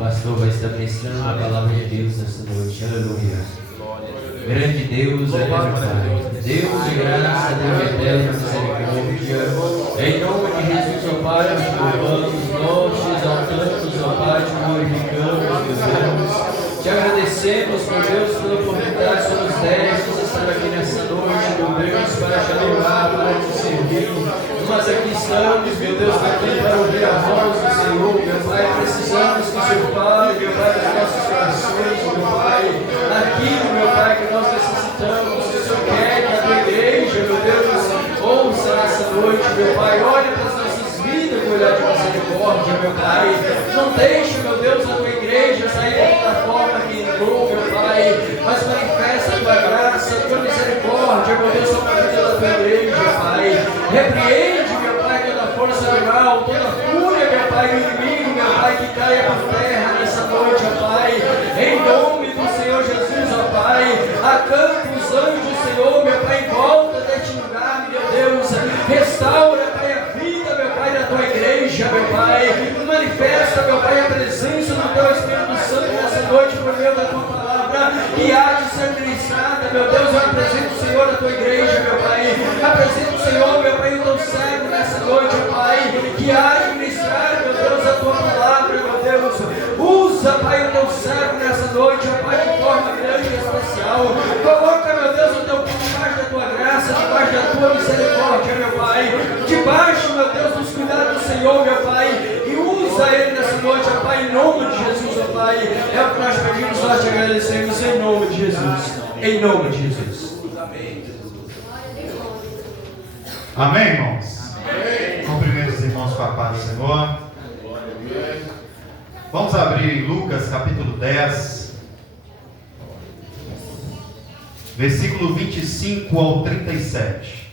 pastor vai estar ministrando a palavra de Deus nesta noite. Aleluia. Grande Deus, eterno Pai. Deus de graça, Deus de eterna misericórdia. Em nome de Jesus, ó Pai, nós te louvamos, nós te exaltamos, ó Pai, te glorificamos, meu Deus. Te agradecemos, meu Deus, pela oportunidade que nos deste de estar aqui nessa noite, meu Deus, para te adorar, para te servir. Nós aqui estamos, meu Deus, também para ouvir a voz do Senhor, meu Pai. Precisamos que o Senhor fale, meu Pai, dos nossos corações, meu Pai. Aquilo, meu Pai, que nós necessitamos, que o Senhor quer que a tua igreja, meu Deus, ouça nessa noite, meu Pai. Olha para as nossas vidas com olhar de misericórdia, meu Pai. Não deixe, meu Deus, a tua igreja sair da forma que entrou, meu Pai. Mas manifesta a tua graça, a tua misericórdia, meu Deus, sobre a vida da tua igreja, Pai. Repreende, meu Pai, toda força do mal, toda fúria, meu Pai, do inimigo, meu Pai, que caia por terra nessa noite, ó Pai. Em nome do Senhor Jesus, ó Pai. Acampa os anjos, Senhor, meu Pai, em volta deste lugar, meu Deus. Restaura, Pai, a vida, meu Pai, da tua igreja, meu Pai. Manifesta, meu Pai, a presença do teu Espírito Santo nessa noite por meio da tua palavra, que há de ser ministrada, meu Deus. Eu apresento o Senhor a tua igreja, meu Pai. Apresento o Senhor, meu Pai, o teu servo nessa noite, Pai, que há de ministrar, meu Deus, a tua palavra, meu Deus. Usa, Pai, o teu servo nessa noite, Pai, de forma grande e especial. Coloca, meu Deus, o teu povo debaixo da tua graça, debaixo da tua misericórdia, meu Pai. Debaixo, meu Deus, dos cuidados do Senhor, meu Pai. E usa ele nessa noite, ó Pai, em nome de Jesus, ó Pai. É o que nós pedimos, nós te agradecemos em nome de Jesus. Em nome de Jesus. Amém, irmãos? Amém. Cumprimento os irmãos com a paz do Senhor. Vamos abrir em Lucas capítulo 10, versículo 25 ao 37.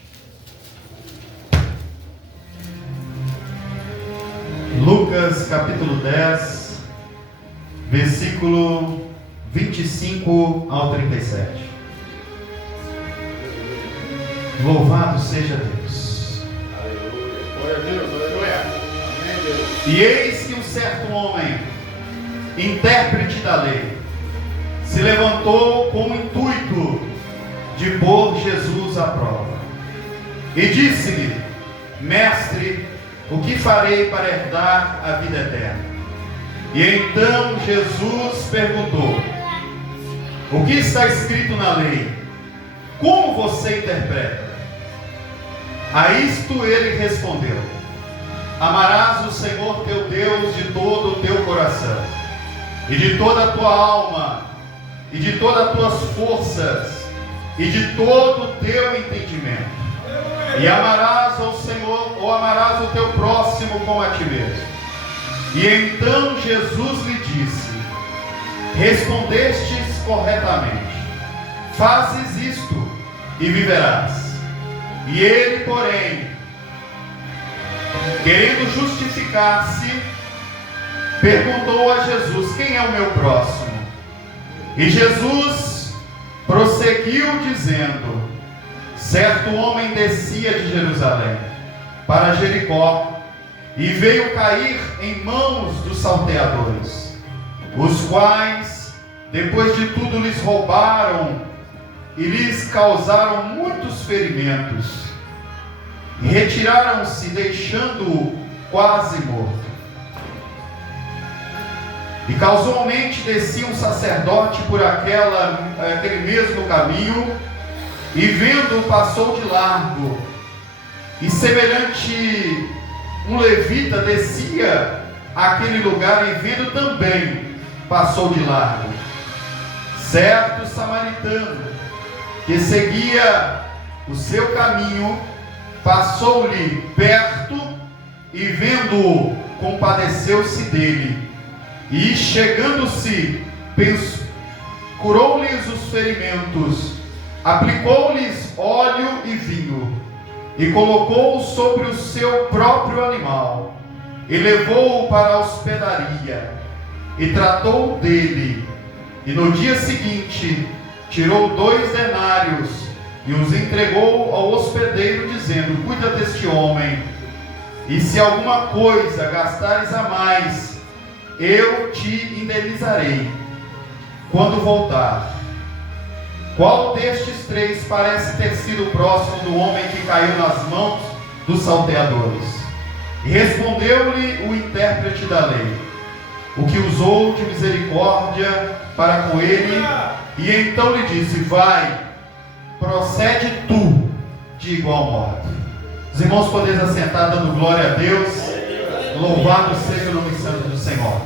Lucas capítulo 10, versículo 25 ao 37. Louvado seja Deus. Glória a Deus, aleluia. Amém, Deus. E eis que um certo homem, intérprete da lei, se levantou com o intuito de pôr Jesus à prova. E disse-lhe: Mestre, o que farei para herdar a vida eterna? E então Jesus perguntou: O que está escrito na lei? Como você interpreta? A isto ele respondeu: Amarás o Senhor teu Deus de todo o teu coração, e de toda a tua alma, e de todas as tuas forças, e de todo o teu entendimento. E amarás ao Senhor, ou amarás o teu próximo como a ti mesmo. E então Jesus lhe disse: Respondestes corretamente, fazes isto e viverás. E ele, porém, querendo justificar-se, perguntou a Jesus: Quem é o meu próximo? E Jesus prosseguiu dizendo: Certo homem descia de Jerusalém para Jericó e veio cair em mãos dos salteadores, os quais, depois de tudo, lhes roubaram e lhes causaram muitos ferimentos. E retiraram-se, deixando-o quase morto. E casualmente descia um sacerdote por aquele mesmo caminho, e vendo, passou de largo. E semelhante um levita descia àquele lugar, e vendo também, passou de largo. Certo samaritano, que seguia o seu caminho, passou-lhe perto, e vendo-o, compadeceu-se dele, e chegando-se, curou-lhes os ferimentos, aplicou-lhes óleo e vinho, e colocou-o sobre o seu próprio animal, e levou-o para a hospedaria, e tratou dele. E no dia seguinte tirou 2 denários e os entregou ao hospedeiro, dizendo: Cuida deste homem, e se alguma coisa gastares a mais, eu te indenizarei quando voltar. Qual destes três parece ter sido próximo do homem que caiu nas mãos dos salteadores? E respondeu-lhe o intérprete da lei: o que usou de misericórdia para com ele. E então lhe disse: vai, procede tu de igual modo. Os irmãos podem assentar dando glória a Deus. Louvado seja o nome santo do Senhor.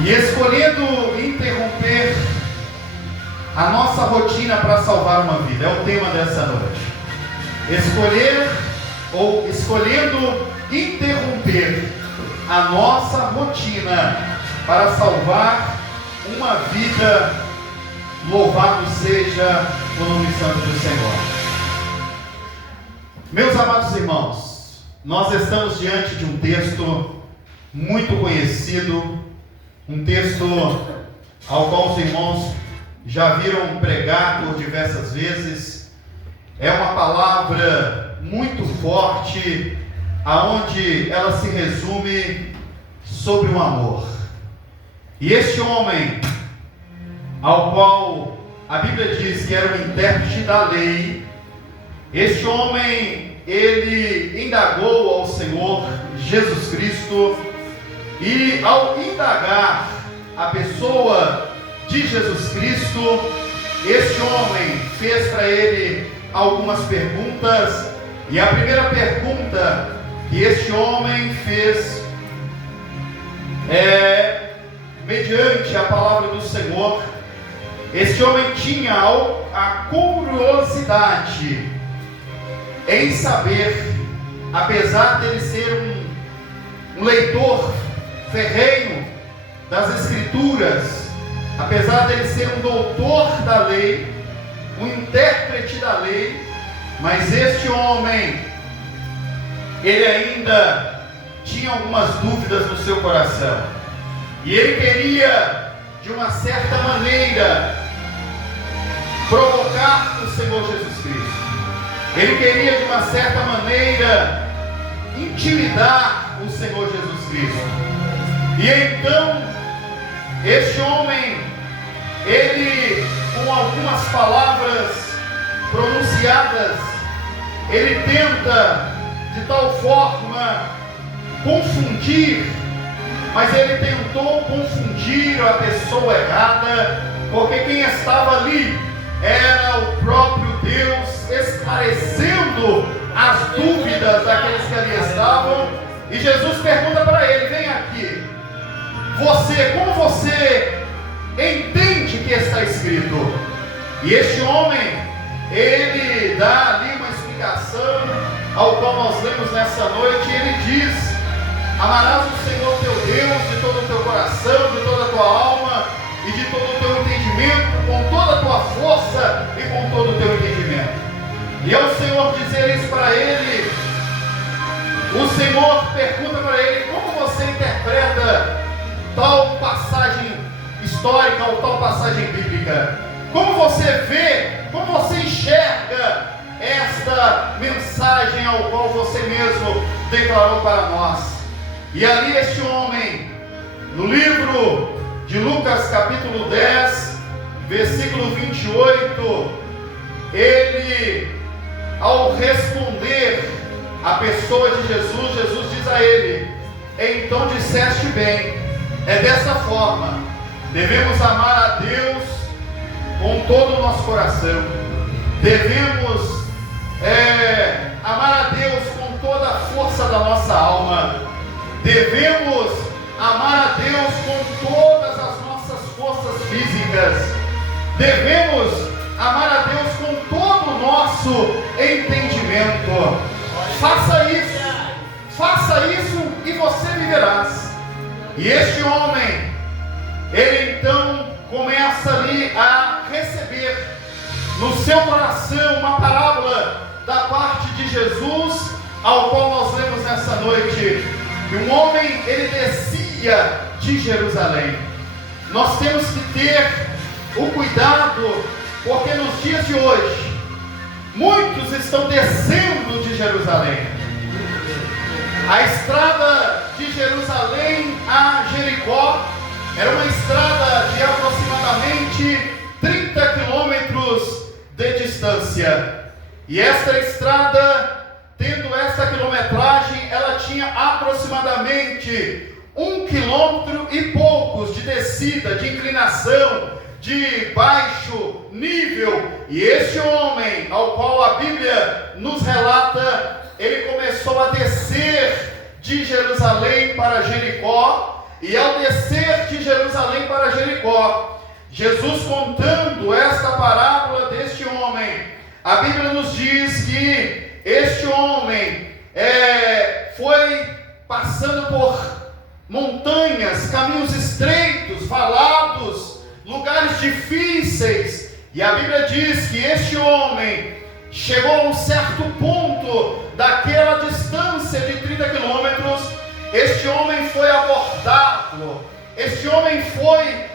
E escolhendo interromper a nossa rotina para salvar uma vida, é o tema dessa noite. Escolhendo interromper a nossa rotina para salvar uma vida, louvado seja o nome santo do Senhor. Meus amados irmãos, nós estamos diante de um texto muito conhecido, um texto ao qual os irmãos já viram pregar por diversas vezes. É uma palavra muito forte, aonde ela se resume sobre o amor. E este homem, ao qual a Bíblia diz que era o intérprete da lei, este homem, ele indagou ao Senhor Jesus Cristo, e ao indagar a pessoa de Jesus Cristo, este homem fez para ele algumas perguntas. E a primeira pergunta que este homem fez mediante a palavra do Senhor, este homem tinha a curiosidade em saber, apesar dele ser um leitor ferrenho das Escrituras, apesar dele ser um doutor da lei, um intérprete da lei, mas este homem, ele ainda tinha algumas dúvidas no seu coração, e ele queria, de uma certa maneira, provocar o Senhor Jesus Cristo. Ele queria, de uma certa maneira, intimidar o Senhor Jesus Cristo. E então, este homem, ele, com algumas palavras pronunciadas, ele tenta de tal forma confundir, mas ele tentou confundir a pessoa errada, porque quem estava ali era o próprio Deus, esclarecendo as dúvidas daqueles que ali estavam. E Jesus pergunta para ele: vem aqui, como você entende que está escrito? E este homem, ele dá ali uma explicação, ao qual nós lemos nessa noite, e ele diz: amarás o Senhor teu Deus de todo o teu coração, de toda a tua alma e de todo o teu entendimento, com toda a tua força e com todo o teu entendimento. E ao Senhor dizer isso para ele, o Senhor pergunta para ele: como você interpreta tal passagem histórica ou tal passagem bíblica? Como você vê, como você enxerga esta mensagem ao qual você mesmo declarou para nós? E ali este homem, no livro de Lucas capítulo 10, versículo 28, ele, ao responder a pessoa de Jesus, Jesus diz a ele: então disseste bem, é dessa forma, devemos amar a Deus com todo o nosso coração, devemos amar a Deus com toda a força da nossa alma, devemos amar a Deus com todas as nossas forças físicas, devemos amar a Deus com todo o nosso entendimento. Faça isso e você viverás. E este homem, ele então começa ali a receber no seu coração uma parábola da parte de Jesus, ao qual nós lemos nessa noite. E um homem, ele descia de Jerusalém. Nós temos que ter o cuidado, porque nos dias de hoje, muitos estão descendo de Jerusalém. A estrada de Jerusalém a Jericó era uma estrada de aproximadamente 30 quilômetros de distância. E esta estrada, tendo esta quilometragem, ela tinha aproximadamente 1 quilômetro e poucos de descida, de inclinação, de baixo nível. E este homem, ao qual a Bíblia nos relata, ele começou a descer de Jerusalém para Jericó. E ao descer de Jerusalém para Jericó, Jesus contando esta parábola deste homem, a Bíblia nos diz que este homem foi passando por montanhas, caminhos estreitos, valados, lugares difíceis. E a Bíblia diz que este homem chegou a um certo ponto daquela distância de 30 quilômetros. Este homem foi abordado, este homem foi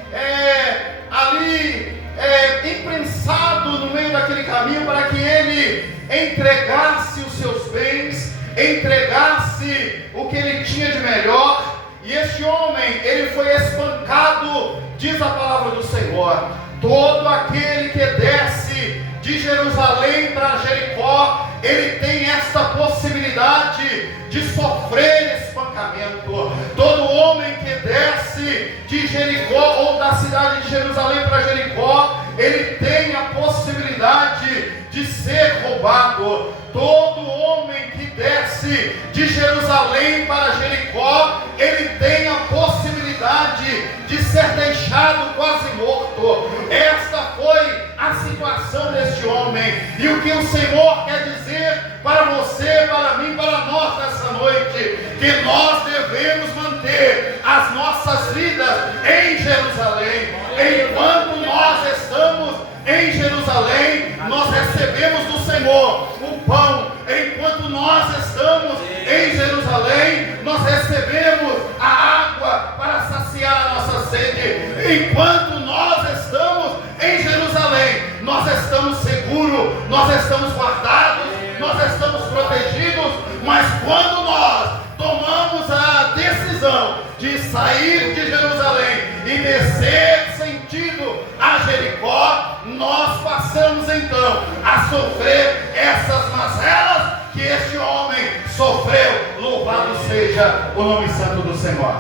imprensado no meio daquele caminho para que ele entregasse os seus bens, entregasse o que ele tinha de melhor. E este homem, ele foi espancado, diz a palavra do Senhor. Todo aquele que desce de Jerusalém para Jericó, ele tem esta possibilidade de sofrer espancamento. Todo homem que desce de Jericó ou da cidade de Jerusalém para Jericó, ele tem a possibilidade de ser roubado. Todo homem que desce de Jerusalém para Jericó, ele tem a possibilidade de ser deixado quase morto. Esta foi a situação deste homem. E o que o Senhor quer dizer para você, para mim, para nós nessa noite, que nós devemos manter as nossas vidas em Jerusalém. Enquanto nós estamos em Jerusalém, nós recebemos do Senhor o pão. Enquanto nós estamos em Jerusalém, nós recebemos a água para saciar a nossa sede. Enquanto nós estamos em Jerusalém, nós estamos seguros, nós estamos guardados, nós estamos protegidos. Mas quando nós tomamos a decisão de sair de Jerusalém e descer sentido a Jericó, nós passamos então a sofrer essas mazelas que este homem sofreu. Louvado seja o nome santo do Senhor.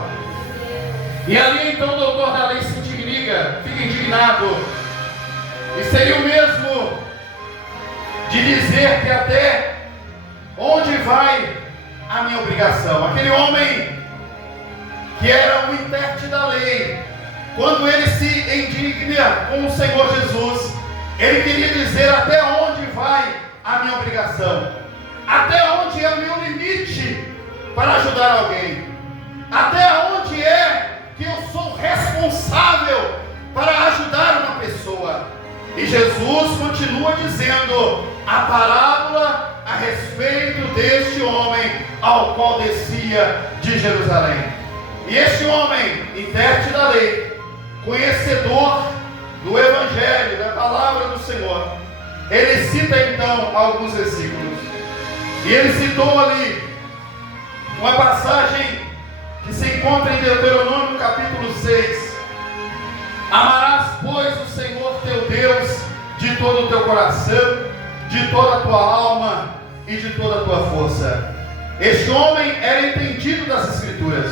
E ali então o doutor da lei se indigna, fica indignado, e seria o mesmo de dizer que até onde vai a minha obrigação. Aquele homem que era um intérprete da lei, quando ele se indigna com o Senhor Jesus, ele queria dizer até onde vai a minha obrigação, até onde é o meu limite para ajudar alguém, até onde é que eu sou responsável para ajudar uma pessoa. E Jesus continua dizendo a parábola a respeito deste homem ao qual descia de Jerusalém. E este homem, intérprete da lei, conhecedor do Evangelho, da palavra do Senhor, ele cita então alguns versículos. E ele citou ali uma passagem que se encontra em Deuteronômio capítulo 6. Amarás, pois, o Senhor teu Deus de todo o teu coração, de toda a tua alma e de toda a tua força. Este homem era entendido das Escrituras,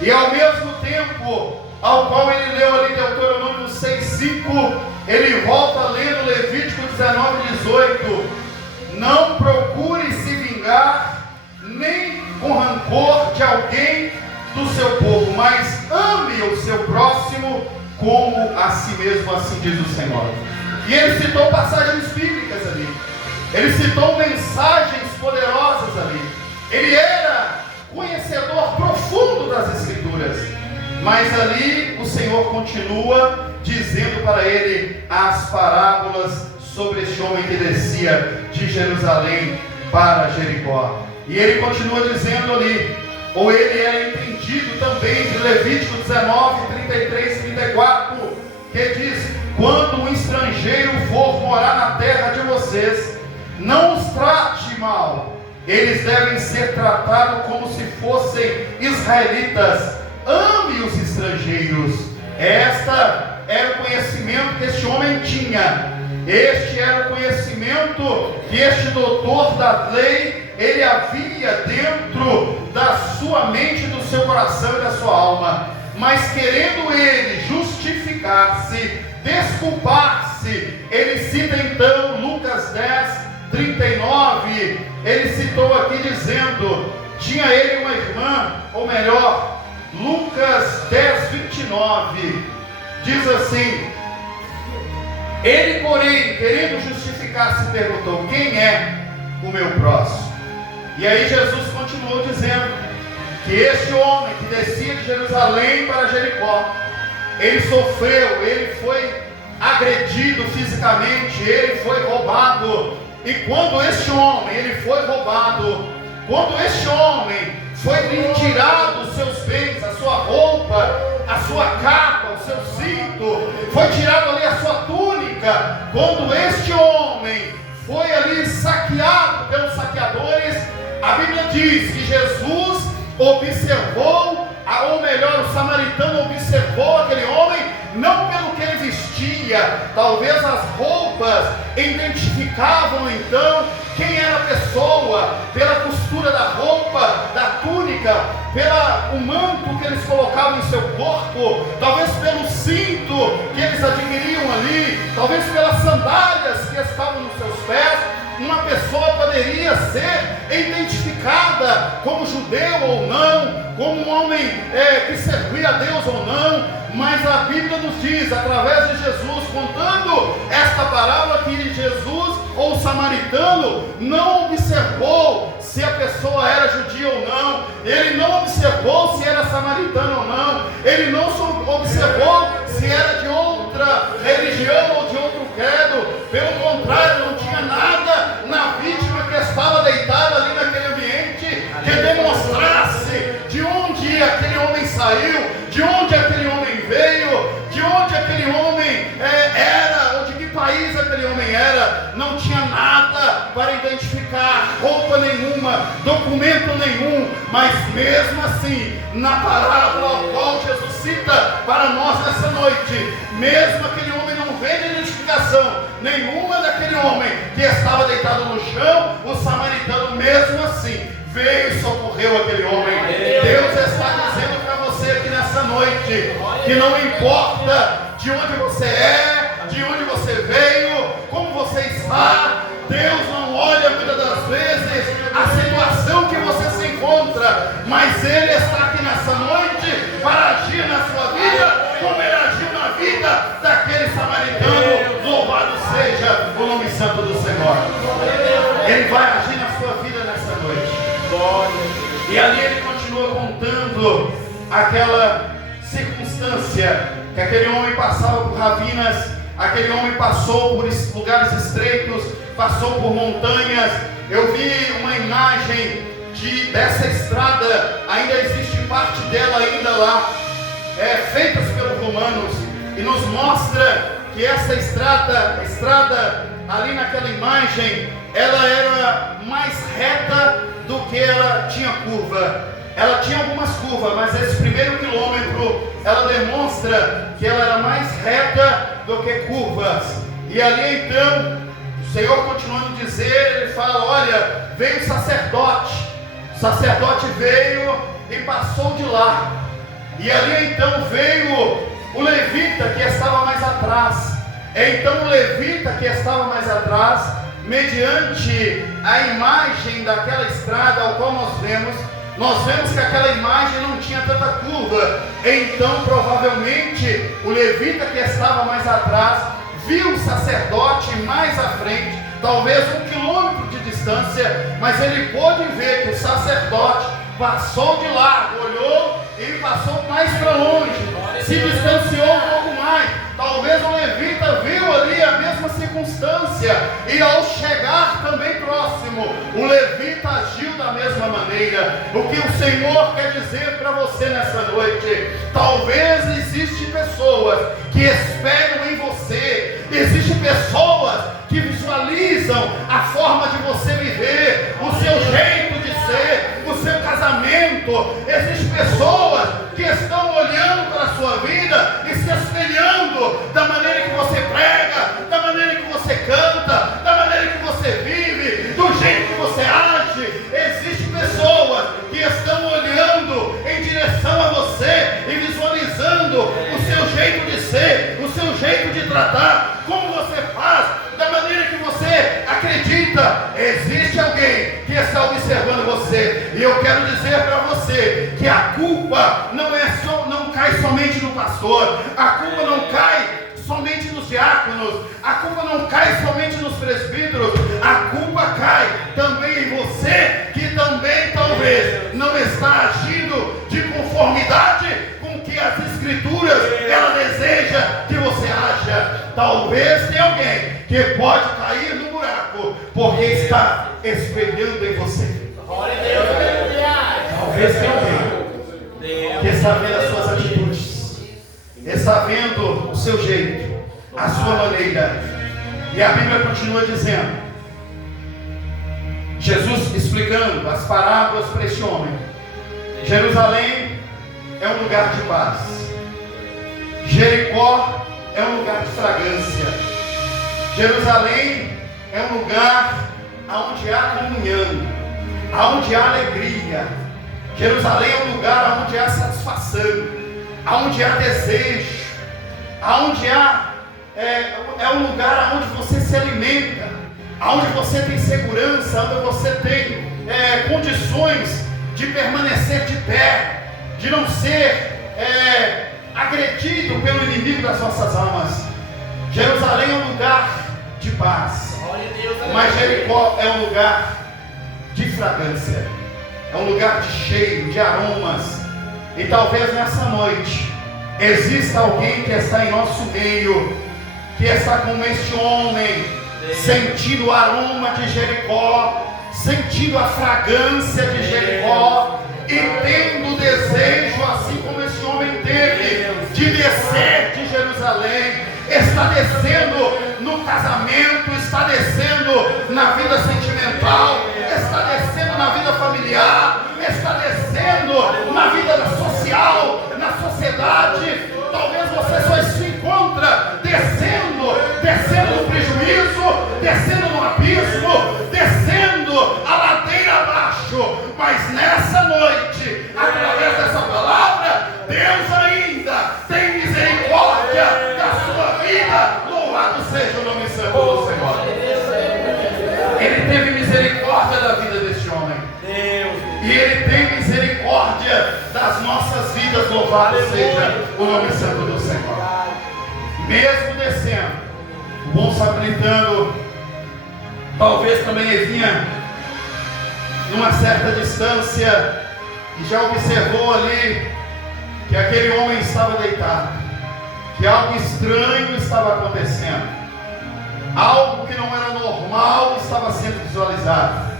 e ao mesmo tempo ao qual ele leu ali Deuteronômio 6:5, ele volta lendo Levítico 19:18. Não procure se vingar, nem com rancor de alguém do seu povo, mas ame o seu próximo como a si mesmo, assim diz o Senhor. E ele citou passagens bíblicas ali, ele citou mensagens poderosas ali. Ele era conhecedor profundo das Escrituras, mas ali o Senhor continua dizendo para ele as parábolas sobre este homem que descia de Jerusalém para Jericó. E ele continua dizendo ali, ou ele era entendido também de Levítico 19, 33 e 34, que diz: quando um estrangeiro for morar na terra de vocês, não os trate mal, eles devem ser tratados como se fossem israelitas. Ame os estrangeiros. Esta era o conhecimento que este homem tinha. Este era o conhecimento que este doutor da lei, ele havia dentro da sua mente, do seu coração e da sua alma. Mas querendo ele justificar-se, desculpar-se, ele cita então Lucas 10, 39, ele citou aqui dizendo, tinha ele uma irmã, ou melhor, Lucas 10, 29, diz assim, ele porém, querendo justificar-se, perguntou, quem é o meu próximo? E aí Jesus continuou dizendo, que este homem que descia de Jerusalém para Jericó, ele sofreu, ele foi agredido fisicamente, ele foi roubado, e quando este homem, ele foi roubado, quando este homem foi tirado os seus bens, a sua roupa, a sua capa, o seu cinto, foi tirado ali a sua túnica, quando este homem foi ali saqueado pelos saqueadores, a Bíblia diz que Jesus observou, ou melhor, o samaritano observou aquele homem, não pelo que ele vestia, talvez as roupas identificavam então quem era a pessoa, pela costura da roupa, da túnica, pelo manto que eles colocavam em seu corpo, talvez pelo cinto que eles adquiriam ali, talvez pelas sandálias que estavam nos seus pés. Uma pessoa poderia ser identificada como judeu ou não, como um homem que servia a Deus ou não, mas a Bíblia nos diz, através de Jesus, contando esta parábola, que Jesus, ou o samaritano, não observou se a pessoa era judia ou não, ele não observou se era samaritano ou não, ele não observou se era de outra religião ou de outro credo, pelo contrário, não tinha nada na vítima que estava deitada ali naquele ambiente que demonstrasse de onde aquele homem saiu, de onde aquele homem veio, de onde aquele homem era, ou de que país aquele homem era. Não tinha nada para identificar, roupa nenhuma, documento nenhum, mas mesmo assim, na parábola ao qual Jesus cita para nós nessa noite, mesmo aquele homem não vê identificação nenhuma daquele homem que estava deitado no chão, o samaritano mesmo assim veio e socorreu aquele homem. Deus está dizendo para você aqui nessa noite, que não importa de onde você é, de onde você veio, como você está, Deus não olha muitas das vezes a situação que você se encontra, mas Ele está aqui nessa noite para agir na sua vida, como Ele agiu na vida daquele samaritano. Louvado seja o nome santo do Senhor. Ele vai agir na sua vida nessa noite. E ali ele continua contando aquela circunstância que aquele homem passava por ravinas, aquele homem passou por lugares estreitos, passou por montanhas. Eu vi uma imagem dessa estrada, ainda existe parte dela ainda lá, feitas pelos romanos, e nos mostra que essa estrada ali naquela imagem, ela era mais reta do que ela tinha curva. Ela tinha algumas curvas, mas esse primeiro quilômetro, ela demonstra que ela era mais reta do que curvas. E ali então, o Senhor continuando a dizer, ele fala, olha, veio o sacerdote veio e passou de lá. E ali então veio o levita que estava mais atrás. Então o levita que estava mais atrás, mediante a imagem daquela estrada ao qual nós vemos que aquela imagem não tinha tanta curva. Então provavelmente o levita que estava mais atrás viu o sacerdote mais à frente, talvez 1 quilômetro de distância, mas ele pôde ver que o sacerdote passou de largo, olhou e passou mais para longe, se distanciou um pouco mais. Talvez o levita viu ali a mesma circunstância, e ao chegar também próximo, o levita agiu da mesma maneira. O que o Senhor quer dizer para você nessa noite? Talvez existem pessoas que esperam em você, existem pessoas que visualizam a forma de você viver, o seu jeito jeito. Existem pessoas que estão olhando para a sua vida e se espelhando da maneira que você prega, da maneira que você canta, da maneira que você vive, do jeito que você age. Existem pessoas que estão olhando em direção a você e visualizando o seu jeito de ser, o seu jeito de tratar, como você faz, da maneira que você acredita. Existe alguém que está observando você, e eu quero dizer para você que a culpa não cai somente no pastor, a culpa não cai somente nos diáconos, a culpa não cai somente nos presbíteros, a culpa cai também em você, que também talvez não está agindo de conformidade com o que as escrituras ela deseja que você haja. Talvez tenha alguém que pode cair no buraco porque está espelhando em você. Talvez tenha alguém que está vendo as suas atitudes, está vendo o seu jeito, a sua maneira. E a Bíblia continua dizendo, Jesus explicando as parábolas para este homem: Jerusalém é um lugar de paz, Jericó é um lugar de fragrância, Jerusalém é um lugar onde há comunhão, onde há alegria. Jerusalém é um lugar onde há satisfação, onde há desejo, onde é um lugar onde você se alimenta, onde você tem segurança, onde você tem condições de permanecer de pé, de não ser agredido pelo inimigo das nossas almas. Jerusalém é um lugar de paz, mas Jericó é um lugar de fragrância, é um lugar de cheiro, de aromas. E talvez nessa noite exista alguém que está em nosso meio, que está como este homem, sentindo o aroma de Jericó, sentindo a fragrância de Jericó, e tendo o desejo, assim como esse homem teve, de descer de Jerusalém. Está descendo no casamento, está descendo na vida sentimental, está descendo na vida familiar, está descendo na vida social, na sociedade. Talvez você só se encontra descendo no prejuízo, descendo no abismo, descendo a ladeira abaixo. Mas nessa noite, através dessa palavra, Deus ainda tem misericórdia da sua vida. Louvado seja o nome santo do Senhor. Ele teve misericórdia da vida deste homem, e Ele tem misericórdia das nossas vidas. Louvado seja o nome santo do Senhor. Mesmo descendo, o bom samaritano talvez também vinha numa certa distância e já observou ali que aquele homem estava deitado, que algo estranho estava acontecendo, algo que não era normal estava sendo visualizado.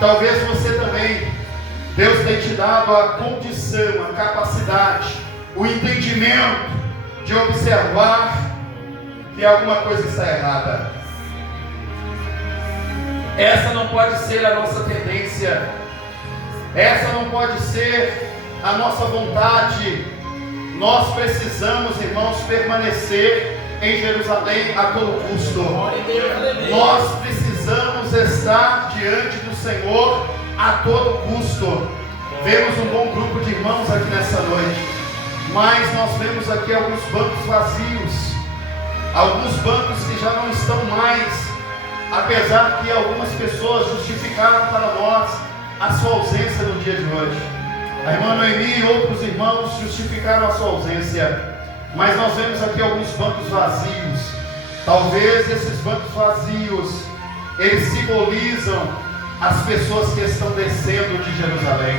Talvez você também, Deus tenha te dado a condição, a capacidade, o entendimento de observar que alguma coisa está errada. Essa não pode ser a nossa tendência, essa não pode ser a nossa vontade. Nós precisamos, irmãos, permanecer em Jerusalém a todo custo. Nós precisamos estar diante do Senhor a todo custo. Vemos um bom grupo de irmãos aqui nessa noite, mas nós vemos aqui alguns bancos vazios, alguns bancos que já não estão mais, apesar que algumas pessoas justificaram para nós a sua ausência no dia de hoje. A irmã Noemi e outros irmãos justificaram a sua ausência, mas nós vemos aqui alguns bancos vazios. Talvez esses bancos vazios, eles simbolizam as pessoas que estão descendo de Jerusalém,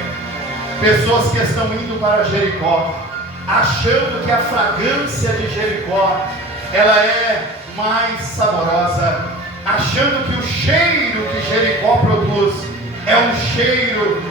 pessoas que estão indo para Jericó, achando que a fragrância de Jericó ela é mais saborosa, achando que o cheiro que Jericó produz é um cheiro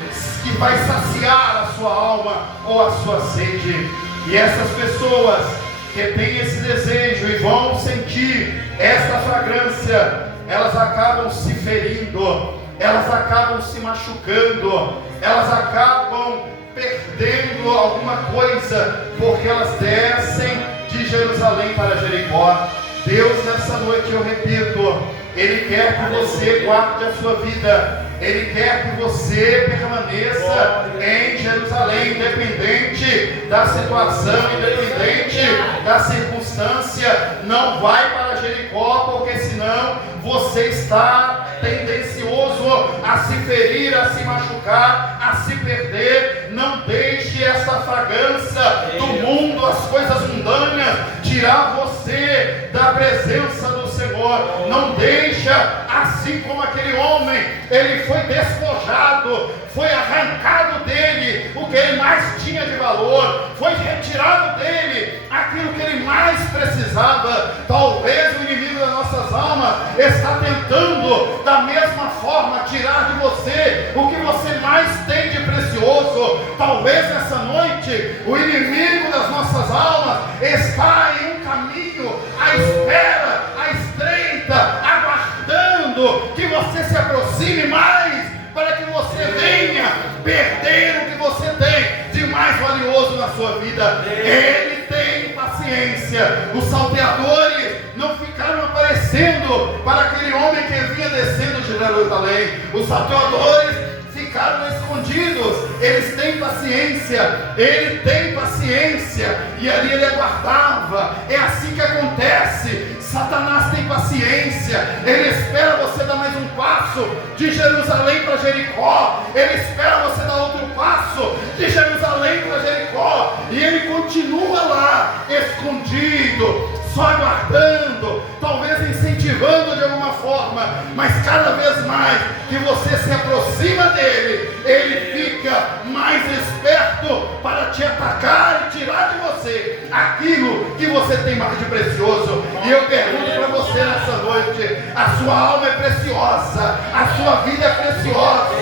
que vai saciar a sua alma ou a sua sede. E essas pessoas que têm esse desejo e vão sentir esta fragrância, elas acabam se ferindo, elas acabam se machucando, elas acabam perdendo alguma coisa, porque elas descem de Jerusalém para Jericó. Deus, nessa noite, eu repito, Ele quer que você guarde a sua vida, Ele quer que você permaneça em Jerusalém, independente da situação, independente da circunstância. Não vai para Jericó, porque senão você está tendencioso a se ferir, a se machucar, a se perder. Não deixe essa fragrância do mundo, as coisas mundanas, tirar você da presença do Senhor. Não deixa, assim como aquele homem, ele foi despojado, foi arrancado dele o que ele mais tinha de valor, foi retirado dele aquilo que ele mais precisava. Talvez o inimigo das nossas almas está tentando da mesma forma tirar de você o que você mais tem de precioso. Talvez nessa noite o inimigo das nossas almas está em um caminho à espera, à estreita, aguardando que você se aproxime mais, para que você venha perder o que você tem de mais valioso na sua vida. Ele tem paciência. Os salteadores não ficaram aparecendo para aquele homem que vinha descendo de Jerusalém. Os salteadores ficaram escondidos. Eles têm paciência. Ele tem paciência. E ali ele aguardava. É assim que acontece. Satanás tem paciência. Ele espera você dar mais um passo de Jerusalém para Jericó. Ele espera você dar outro passo de Jerusalém para Jericó. E ele continua lá, escondido, só aguardando, talvez incentivando de alguma forma, mas cada vez mais que você se aproxima dele, ele fica mais esperto para te atacar e tirar de você aquilo que você tem mais de precioso. E eu pergunto para você nessa noite: a sua alma é preciosa, a sua vida é preciosa,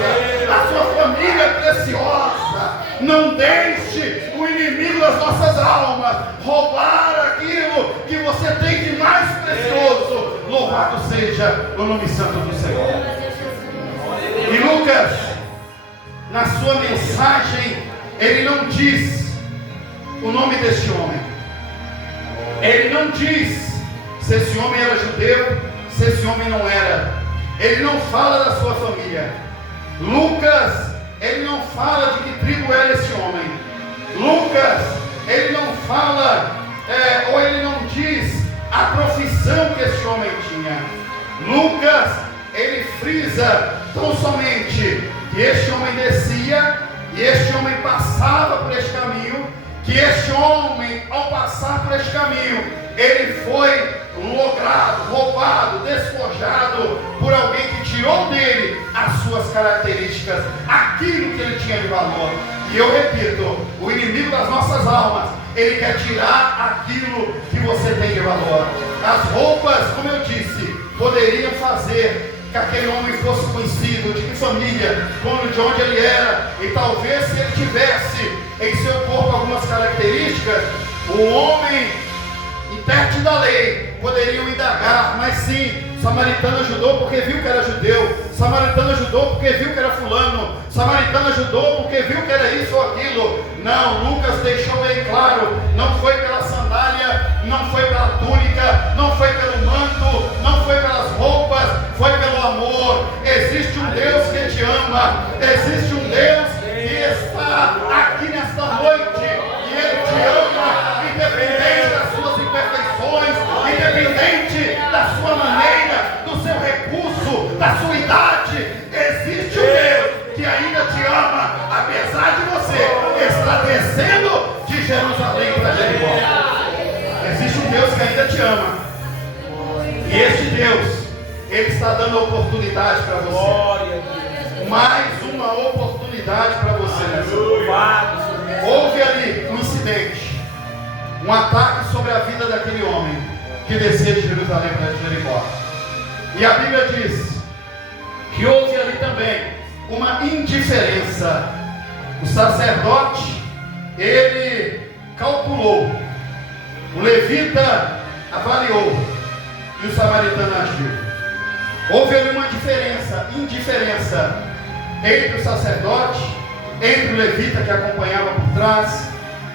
a sua família é preciosa. Não deixe o inimigo das nossas almas roubar aquilo que você tem de mais precioso. Louvado seja o nome santo do Senhor. E Lucas, na sua mensagem, ele não diz o nome deste homem. Ele não diz se esse homem era judeu, se esse homem não era. Ele não fala da sua família. Lucas, ele não fala de que tribo era esse homem. Lucas, ele não fala, ou ele não diz a profissão que esse homem tinha. Lucas, ele frisa tão somente que este homem descia e este homem passava por este caminho, que este homem, ao passar por este caminho, ele foi logrado, roubado, despojado por alguém que tirou dele as suas características, aquilo que ele tinha de valor. E eu repito, o inimigo das nossas almas, ele quer tirar aquilo que você tem de valor. As roupas, como eu disse, poderiam fazer que aquele homem fosse conhecido, de que família, de onde ele era, e talvez se ele tivesse em seu corpo algumas características, o homem intérprete da lei poderiam indagar, mas sim, samaritano ajudou porque viu que era judeu, samaritano ajudou porque viu que era fulano, samaritano ajudou porque viu que era isso ou aquilo. Não, Lucas deixou bem claro, não foi pela sandália, não foi pela túnica, não foi pelo manto, não foi pelas roupas, foi pelo amor. Existe um Deus que te ama, existe um Deus que está aqui nesta noite, e Ele te ama, independente das suas imperfeições, independente da sua maneira, do seu recurso, da sua idade. Existe um Deus que ainda te ama, apesar de você estar descendo de Jerusalém para Jericó. Existe um Deus que ainda te ama, e este Deus, Ele está dando oportunidade para você. Mais uma oportunidade para você nessa noite. Houve ali um incidente, um ataque sobre a vida daquele homem que descia de Jerusalém para Jericó. E a Bíblia diz que houve ali também uma indiferença. O sacerdote, ele calculou, o levita avaliou e o samaritano agiu. Houve ali uma indiferença entre o sacerdote entre o levita que acompanhava por trás.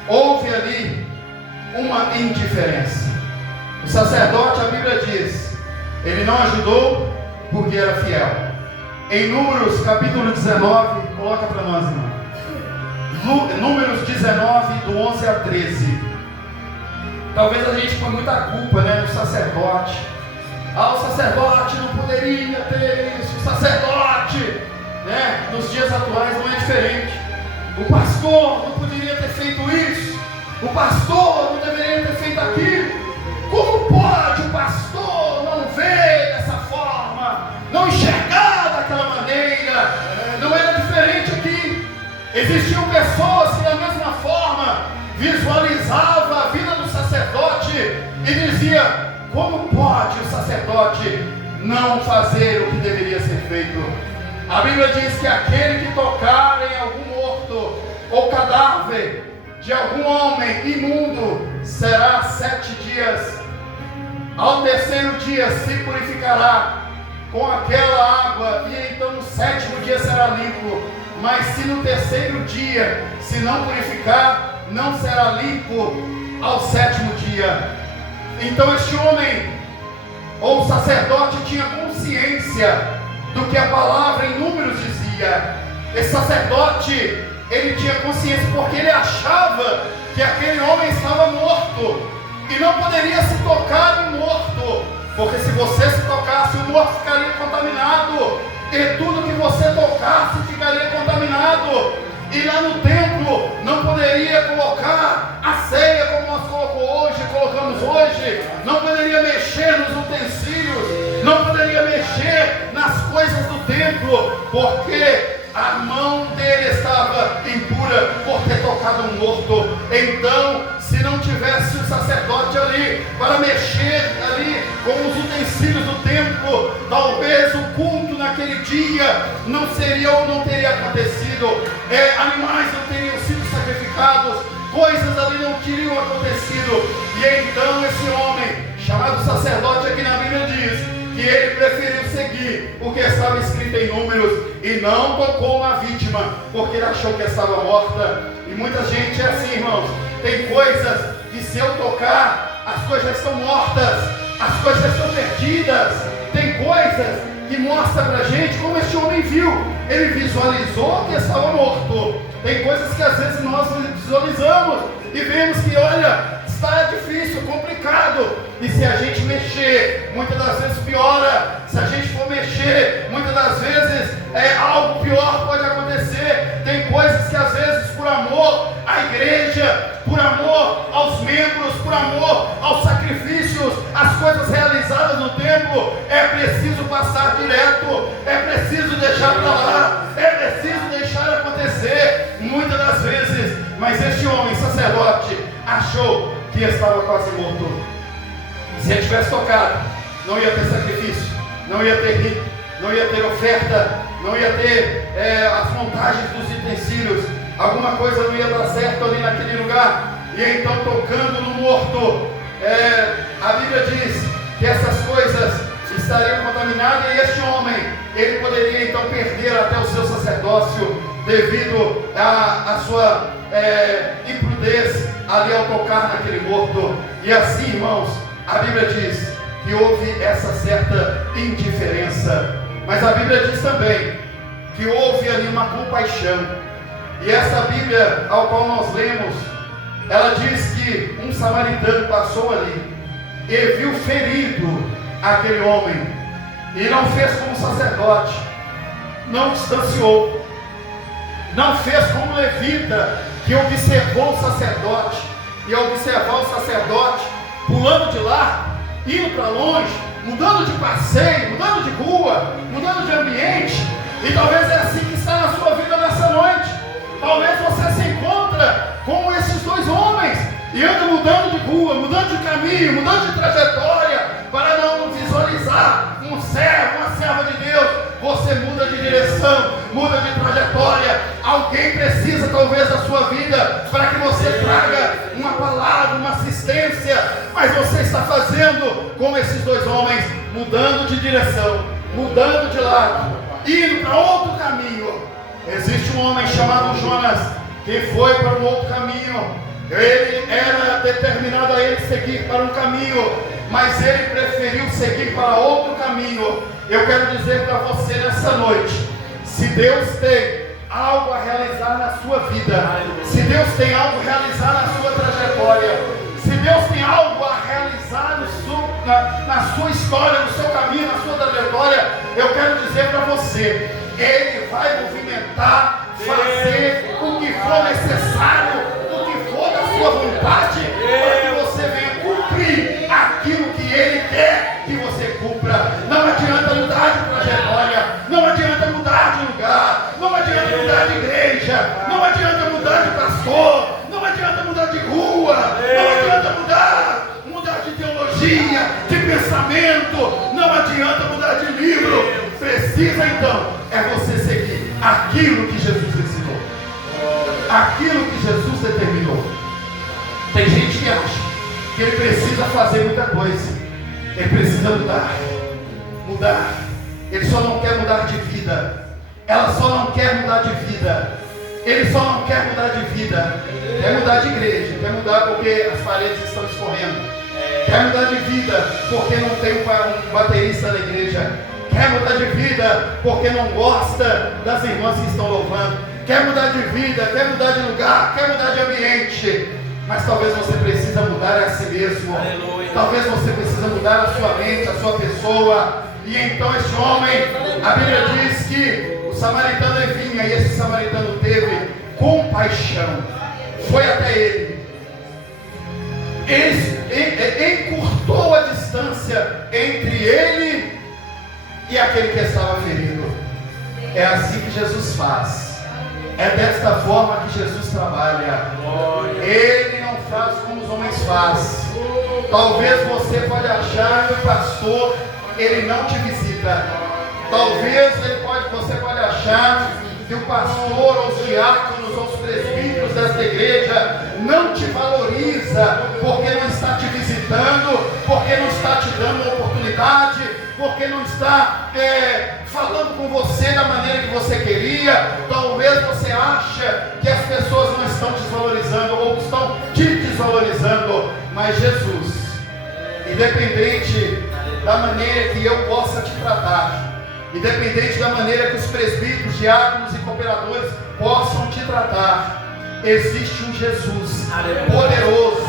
Houve ali uma indiferença. O sacerdote, a Bíblia diz, ele não ajudou porque era fiel. Em Números capítulo 19, coloca para nós, irmão. Números 19, do 11 a 13. Talvez a gente põe muita culpa, no sacerdote. O sacerdote não poderia ter isso. O sacerdote, nos dias atuais não é diferente. O pastor não poderia ter feito isso. O pastor não deveria ter feito aquilo. Como pode o pastor não ver dessa forma, não enxergar daquela maneira? Não era diferente aqui. Existiam pessoas que da mesma forma visualizavam a vida do sacerdote e dizia: como pode o sacerdote não fazer o que deveria ser feito? A Bíblia diz que aquele que tocar em algum morto ou cadáver de algum homem imundo será 7 dias. Ao terceiro dia se purificará com aquela água, e então no 7º dia será limpo. Mas se no terceiro dia se não purificar, não será limpo ao 7º dia. Então este homem, ou sacerdote, tinha consciência do que a palavra em Números dizia. Esse sacerdote, ele tinha consciência porque ele achava que aquele homem estava morto e não poderia se tocar em morto, porque se você se tocasse, o morto ficaria contaminado, e tudo que você tocasse ficaria contaminado. E lá no templo não poderia colocar a ceia como nós colocamos hoje, não poderia mexer nos utensílios, não poderia mexer nas coisas do templo, porque a mão dele estava impura por ter tocado um morto. Então, se não tivesse o sacerdote ali para mexer ali com os utensílios do templo, talvez o culto naquele dia não seria ou não teria acontecido. Animais não teriam sido sacrificados, coisas ali não teriam acontecido. E então esse homem, chamado sacerdote, aqui na Bíblia diz que ele preferiu seguir o que estava escrito em Números e não tocou na vítima, porque ele achou que estava morta. E muita gente é assim, irmãos. Tem coisas que se eu tocar, as coisas já estão mortas, as coisas já estão perdidas. Tem coisas que mostram pra gente como este homem viu. Ele visualizou que estava morto. Tem coisas que às vezes nós visualizamos e vemos que, olha, está difícil, complicado. E se a gente mexer, muitas das vezes piora. Se a gente for mexer, muitas das vezes algo pior pode acontecer. Tem coisas que às vezes por amor à igreja, por amor aos membros, por amor aos sacrifícios, as coisas realizadas no templo, é preciso passar direto, é preciso deixar para lá, é preciso deixar acontecer, muitas das vezes. Mas este homem, sacerdote, achou que estava quase morto. Se ele tivesse tocado, não ia ter sacrifício, não ia ter rito, não ia ter oferta, não ia ter as montagens dos utensílios, alguma coisa não ia dar certo ali naquele lugar. E então, tocando no morto, a Bíblia diz que essas coisas estariam contaminadas, e este homem, ele poderia então perder até o seu sacerdócio devido à sua imprudez ali ao tocar naquele morto. E assim, irmãos, a Bíblia diz que houve essa certa indiferença, mas a Bíblia diz também que houve ali uma compaixão. E essa Bíblia ao qual nós lemos, ela diz que um samaritano passou ali e viu ferido aquele homem, e não fez como sacerdote, não distanciou, não fez como levita, que observou o sacerdote, e ao observar o sacerdote pulando de lá, indo para longe, mudando de passeio, mudando de rua, mudando de ambiente. E talvez é assim que está na sua vida nessa noite. Talvez você se encontra como esses dois homens e anda mudando de rua, mudando de caminho, mudando de trajetória, para não visualizar um servo, uma serva de Deus. Você muda de direção, muda de trajetória. Alguém precisa talvez da sua vida para que você traga uma palavra, uma assistência, mas você está fazendo como esses dois homens, mudando de direção, mudando de lado, indo para outro caminho. Existe um homem chamado Jonas, que foi para um outro caminho. Ele era determinado a ele seguir para um caminho, mas ele preferiu seguir para outro caminho. Eu quero dizer para você nessa noite, se Deus tem algo a realizar na sua vida, se Deus tem algo a realizar na sua trajetória, se Deus tem algo a realizar na sua história, no seu caminho, na sua trajetória, eu quero dizer para você, Ele vai movimentar, fazer o que for necessário, o que for da sua vontade, para que você venha cumprir aquilo que Ele quer que você cumpra. Não adianta mudar de trajetória, não adianta mudar de lugar, não adianta mudar de igreja, não adianta mudar de pastor, não adianta mudar de rua, não adianta mudar de teologia, de pensamento, não adianta mudar de livro. Precisa então é você seguir aquilo que Jesus ensinou, aquilo que Jesus determinou. Tem gente que acha que ele precisa fazer muita coisa, ele precisa mudar. Ele só não quer mudar de vida, ela só não quer mudar de vida, ele só não quer mudar de vida, quer mudar de igreja, quer mudar porque as paredes estão escorrendo, quer mudar de vida porque não tem um baterista na igreja, quer mudar de vida porque não gosta das irmãs que estão louvando, quer mudar de vida, quer mudar de lugar, quer mudar de ambiente, mas talvez você precisa mudar a si mesmo. Aleluia. Talvez você precisa mudar a sua mente, a sua pessoa. E então esse homem, a Bíblia diz que o samaritano vinha, e esse samaritano teve compaixão, foi até ele, encurtou a distância entre ele e aquele que estava ferido. É assim que Jesus faz. É desta forma que Jesus trabalha. Ele não faz como os homens fazem. Talvez você pode achar que o pastor, ele não te visita. Talvez você pode achar que o pastor, ou os diáconos, ou os presbíteros desta igreja não te valoriza, porque não está te visitando, porque não está te dando uma oportunidade, porque não está falando com você da maneira que você queria. Talvez você acha que as pessoas não estão te desvalorizando ou estão te desvalorizando, mas Jesus, independente da maneira que eu possa te tratar, independente da maneira que os presbíteros, diáconos e cooperadores possam te tratar, existe um Jesus poderoso,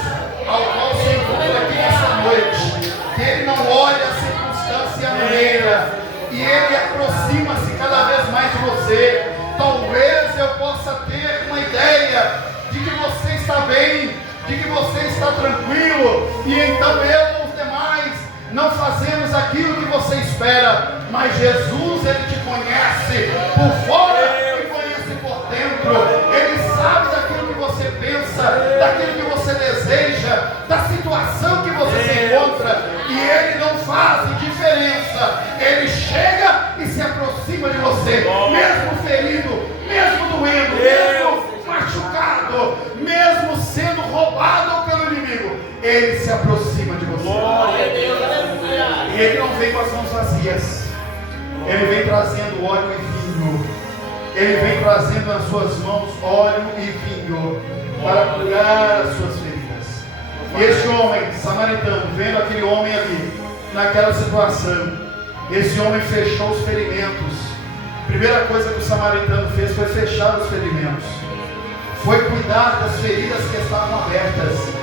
ao qual se encontra aqui nessa noite, que Ele não olha a circunstância e a maneira, e Ele aproxima-se cada vez mais de você. Talvez eu possa ter uma ideia de que você está bem, de que você está tranquilo, e então eu e os demais não fazemos aquilo que você espera, mas Jesus, Ele te conhece por fora e conhece por dentro. Ele sabe daquilo que você pensa, daquilo que você deseja, da situação que você se encontra, e Ele não faz indiferença. Ele chega e se aproxima de você, mesmo ferido, mesmo doendo, mesmo machucado, mesmo sendo roubado pelo inimigo. Ele se aproxima de você. E Ele não vem com as mãos vazias. Ele vem trazendo óleo e vinho. Ele vem trazendo nas suas mãos óleo e vinho para curar as suas feridas. E este homem samaritano, vendo aquele homem ali, naquela situação, esse homem fechou os ferimentos. A primeira coisa que o samaritano fez foi fechar os ferimentos, foi cuidar das feridas que estavam abertas.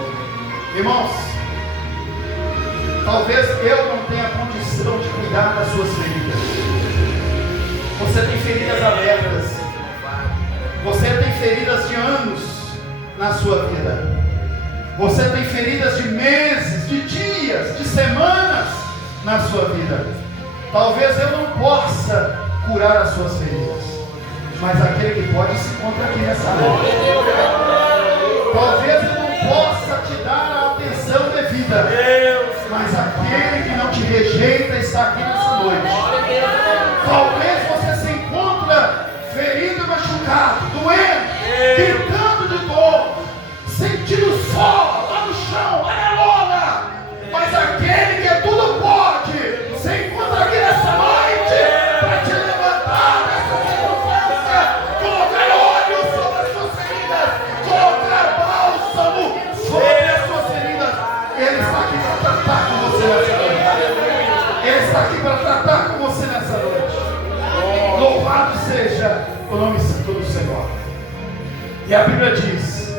Irmãos, talvez eu não tenha condição de cuidar das suas feridas. Você tem feridas abertas, você tem feridas de anos na sua vida, você tem feridas de meses, de dias, de semanas na sua vida. Talvez eu não possa curar as suas feridas, mas aquele que pode se encontra aqui nessa noite. Talvez eu não possa te dar a atenção devida, mas aquele que não te rejeita está aqui nessa noite. Talvez você se encontra ferido e machucado, doendo, gritando de dor, sentindo só lá no chão, lá na lona, mas aquele que tudo pode se encontra aqui nessa noite para te levantar dessa circunstância com E a Bíblia diz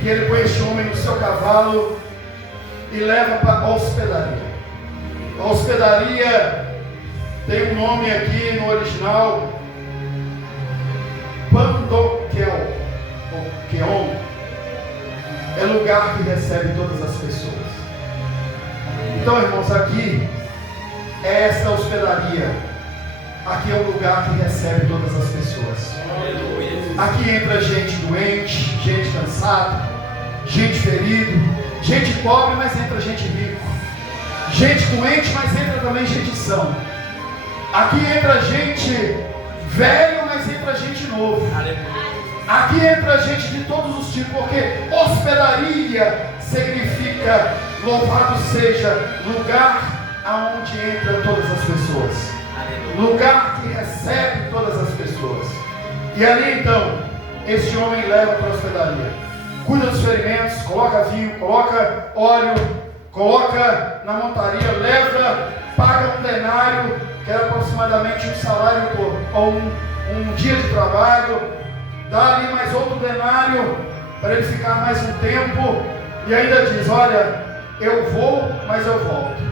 que ele põe este homem no seu cavalo e leva para a hospedaria. A hospedaria tem um nome aqui no original, Pandokel, ou Keon, é lugar que recebe todas as pessoas. Então, irmãos, aqui é esta hospedaria. Aqui é um lugar que recebe todas as pessoas. Aqui entra gente doente, gente cansada, gente ferido, gente pobre, mas entra gente rico, gente doente, mas entra também gente sã. Aqui entra gente velho, mas entra gente novo. Aqui entra gente de todos os tipos, porque hospedaria significa, louvado seja, lugar aonde entram todas as pessoas, lugar que recebe todas as pessoas. E ali então, este homem leva para a hospedaria, cuida dos ferimentos, coloca vinho, coloca óleo, coloca na montaria, leva, paga um denário, que era aproximadamente um salário ou um dia de trabalho, dá ali mais outro denário para ele ficar mais um tempo, e ainda diz: olha, eu vou, mas eu volto,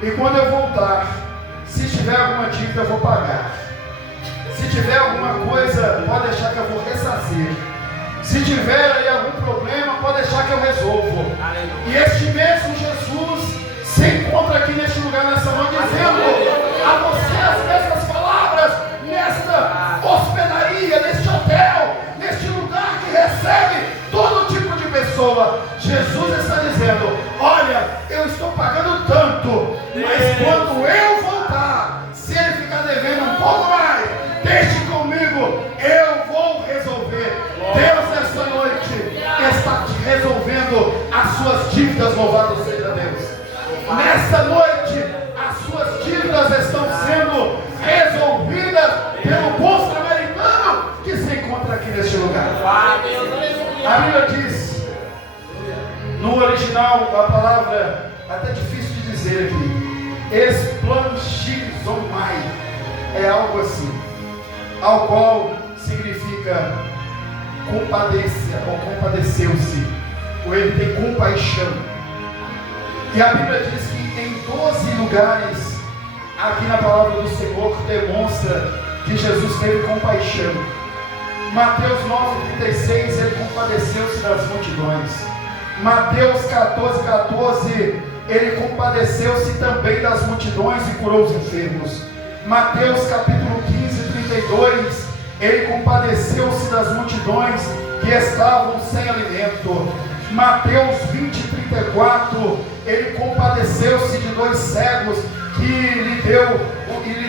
e quando eu voltar, se tiver alguma dívida eu vou pagar, se tiver alguma coisa pode deixar que eu vou ressarcir, se tiver aí algum problema pode deixar que eu resolvo. E este mesmo Jesus se encontra aqui neste lugar nessa noite, dizendo a você as mesmas palavras, nesta hospedaria, neste hotel, neste lugar que recebe todo tipo de pessoa. Jesus está dizendo: olha, eu estou pagando tanto, mas quando eu voltar, se ele ficar devendo um pouco mais, deixe comigo, eu vou resolver. Deus nesta noite está resolvendo as suas dívidas, louvado seja Deus. Nesta noite, as suas dívidas estão sendo resolvidas pelo bom samaritano que se encontra aqui neste lugar. A Bíblia diz, no original, a palavra até difícil de dizer aqui, esplanchizomai, é algo assim, ao qual significa compadecer ou compadeceu-se, ou ele tem compaixão. E a Bíblia diz que em 12 lugares, aqui na palavra do Senhor, demonstra que Jesus teve compaixão. Mateus 9,36, ele compadeceu-se das multidões. Mateus 14,14, ele compadeceu-se também das multidões e curou os enfermos. Mateus capítulo 15:32, ele compadeceu-se das multidões que estavam sem alimento. Mateus 20:34, ele compadeceu-se de 2 cegos que lhe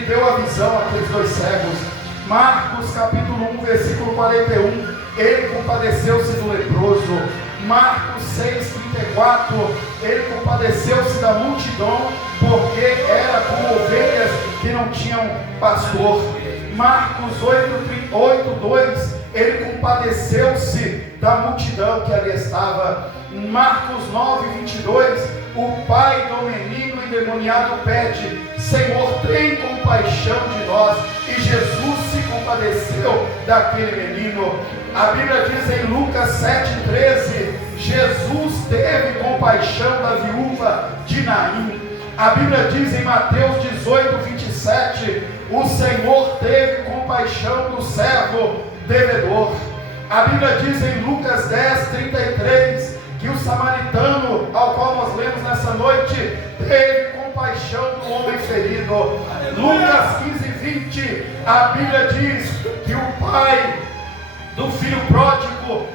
deu a visão, aqueles 2 cegos. Marcos capítulo 1, versículo 41, ele compadeceu-se do leproso. Marcos 6:34, ele compadeceu-se da multidão, porque era como ovelhas que não tinham pastor. Marcos 8:2, ele compadeceu-se da multidão que ali estava. Marcos 9:22, o pai do menino endemoniado pede: Senhor, tem compaixão de nós. E Jesus se compadeceu daquele menino. A Bíblia diz em Lucas 7:13, Jesus teve compaixão da viúva de Naim. A Bíblia diz em Mateus 18:27, o Senhor teve compaixão do servo devedor. A Bíblia diz em Lucas 10:33, que o samaritano, ao qual nós lemos nessa noite, teve compaixão do homem ferido. Lucas 15:20, a Bíblia diz que o pai do filho pródigo